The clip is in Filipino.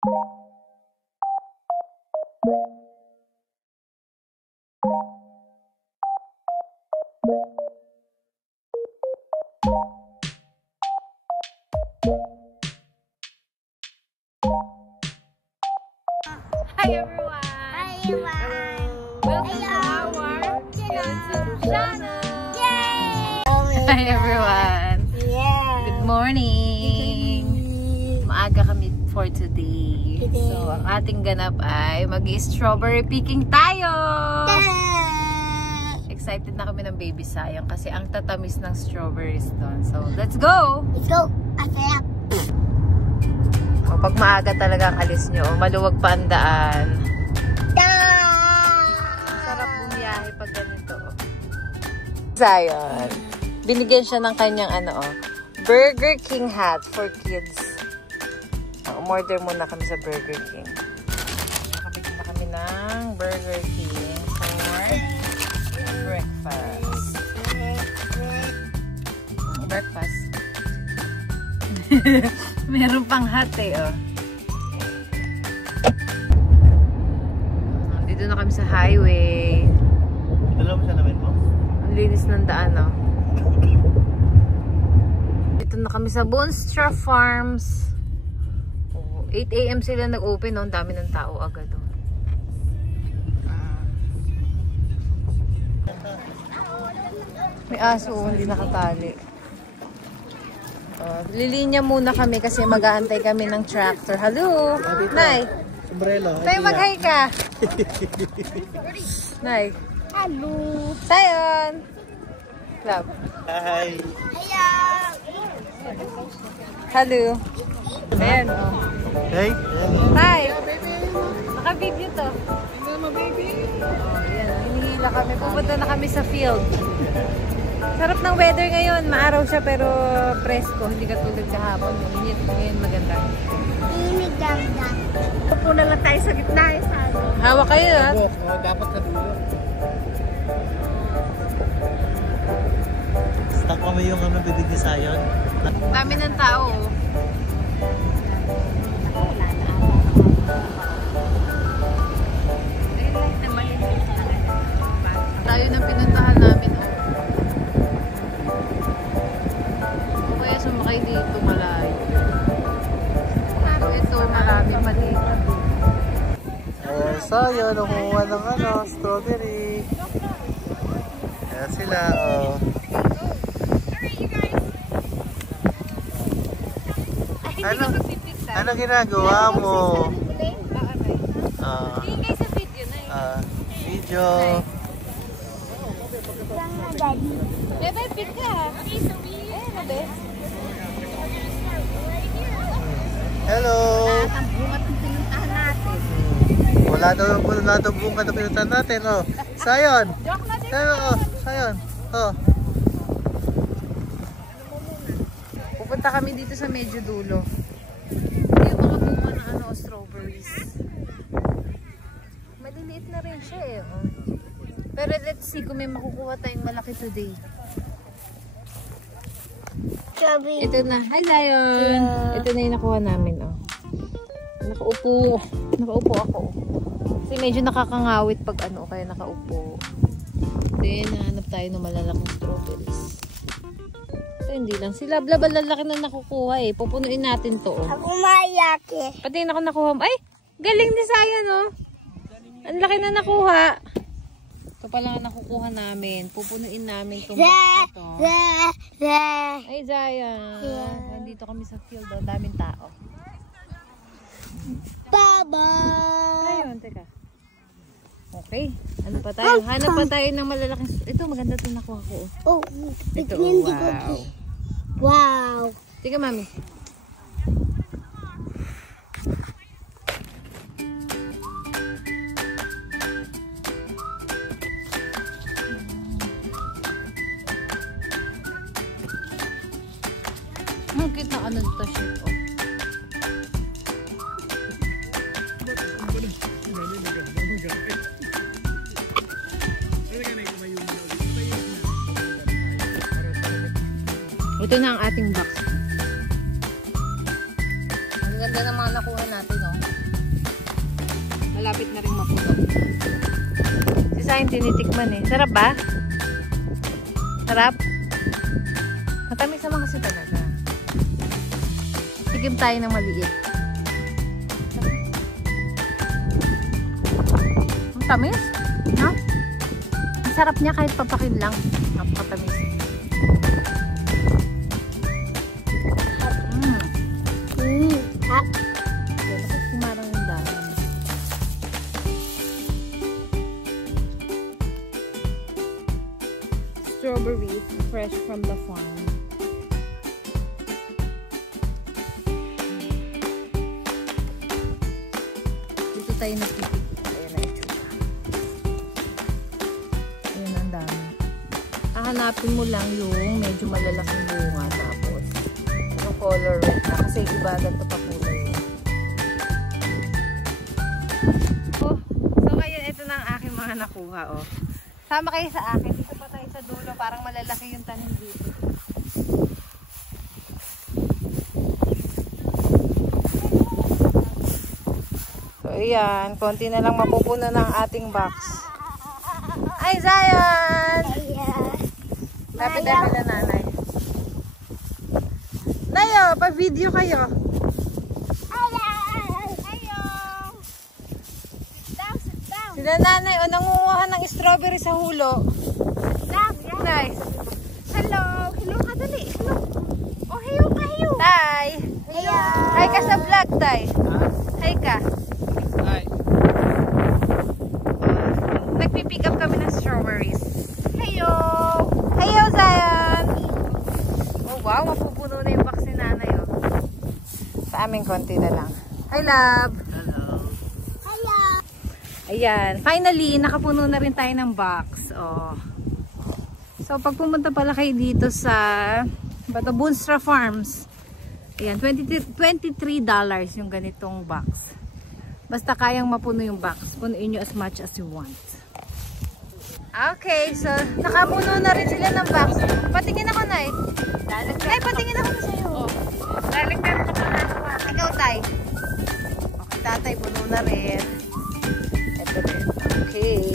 Hi everyone! Hi everyone! Welcome to our YouTube channel! Yay! Hi everyone! Yeah! Good morning! Maaga kami for today. So, ang ating ganap ay mag-strawberry picking tayo! Excited na kami ng baby sayang kasi ang tatamis ng strawberries doon. So, let's go! Let's go! Asarap! O, pag maaga talaga ang alis nyo, maluwag pa ang daan. Sarap bumiyahe pag ganito. Zion, binigyan siya ng kanyang Burger King hat for kids. Umorder muna kami sa Burger King. Nakabigyan na kami ng Burger King for breakfast. Breakfast. Meron pang hat oh. Dito na kami sa highway. Dalawa mo siya namin mo? Ang linis ng daan oh. Dito na kami sa Boonstra Farms. 8 AM sila nag-open oh. Ang dami ng tao agad oh. May aso oh, hindi nakatali. Lilinya muna kami kasi mag-aantay kami ng tractor. Hello! Nay! Umbrella. Tayo mag-hi ka! Nay! Hello! Sayon! Love! Hi! Hello! Ayan oh. Hey! Hi! Naka-video to. Oh, yan. Hinihila kami. Pupunta na kami sa field. Sarap ng weather ngayon. Maaraw siya pero presko. Hindi katulad kahapon. Init. Ngayon maganda. Inig ganda. Upo na lang tayo sa gitna. Hawak kayo ha. Dapat na dulo. Stock mo yung bibig ni Zion? Dami ng tao. Tayo ng pinuntahan namin. Kaya sumakay dito malayo. Pero ito marami pa dito. Zion, kumuha ng strawberry. Ayan sila, oh. Ano ginagawa mo? Tingin sa video na Video. Bebe, pick ka. Ayun na, be. Hello! Ang bungat ng pinuntahan natin. Wala daw bunga na pinuntahan natin, oh. Zion! Zion! Oh. Pupunta kami dito sa medyo dulo. Yung mga bunga na strawberries. Maliliit na rin siya eh. Oh. Pero let's see kung may makukuha tayong malaki today. Chubby. Ito na. Hi, Zion! Ito na yung nakuha namin. Oh. Nakaupo ako. Kasi medyo nakakangawit pag kaya nakaupo. Then, nahanap tayo ng malalaking strawberries. Ito, hindi lang. Sila lalaki na nakukuha eh. Pupunuin natin to. Oh. Ako mayaki. Pati na ako nakuha. Ay! Galing ni Zion, oh! Ang laki na nakuha. Ito pala nga nakukuha namin. Pupunuin namin itong box na to. Ay, Zion! Nandito kami sa field. Ang daming tao. Baba! Ayun, teka. Okay. Ano pa tayo? Hanap pa tayo ng malalaking... Ito, maganda ito nakuha ko. Oh, Ito, hindi ko. wow. Wow! Tika, mami. Ang cute na to shirt, oh. Ito na ang ating box. Ang ganda ng mga nakuha natin, oh. sa akin tinitikman eh. Sarap ba? Sarap? Matamis naman kasi talaga. Tikim tayo ng maliit. Ang tamis? No? Ang sarap niya kahit papakin lang. Napakatamis. Hot. Simarang yung dahon. Strawberries fresh from the farm. Dito tayo nagpipig. Ayan na itsura. Ayan ang dami. Hahanapin mo lang yung medyo malalaking bunga tapos yung color red na kasi iba ganito pa kulay. Oh, so ngayon ito na ang aking mga nakuha oh. Sama kayo sa akin. Dito pa tayo sa dulo. Parang malalaki yung tanim dito. So, ayan. Konti na lang mapupuno ng ating box. Ay, Zion! Lapit na pala nanay. Nayo, pa-video kayo. Sila nanay, o nangunguha ng strawberry sa hulo. Nice. Hello. Hello ka dali. Hello. Oh, hello ka, hello. Tay. Hello. Hi ka sa vlog, Tay. Hi ka. Hi. Nagpipick up kami ng strawberries. Hello. Hello, Zion. Oh, wow. Mapupuno na yung box ni nanay, oh. Sa aming konti na lang. Hi, love. Ayan. Finally, nakapuno na rin tayo ng box. Oh. So, pag pumunta pala kayo dito sa Boonstra Farms, ayan, $23 yung ganitong box. Basta kayang mapuno yung box. Punuin nyo as much as you want. Okay, so, nakapuno na rin sila ng box. Patingin ako, Nay. Nay, patingin ako na sa'yo. Galing meron ka na. Ikaw, Tay. Okay, tatay, puno na rin. Okay.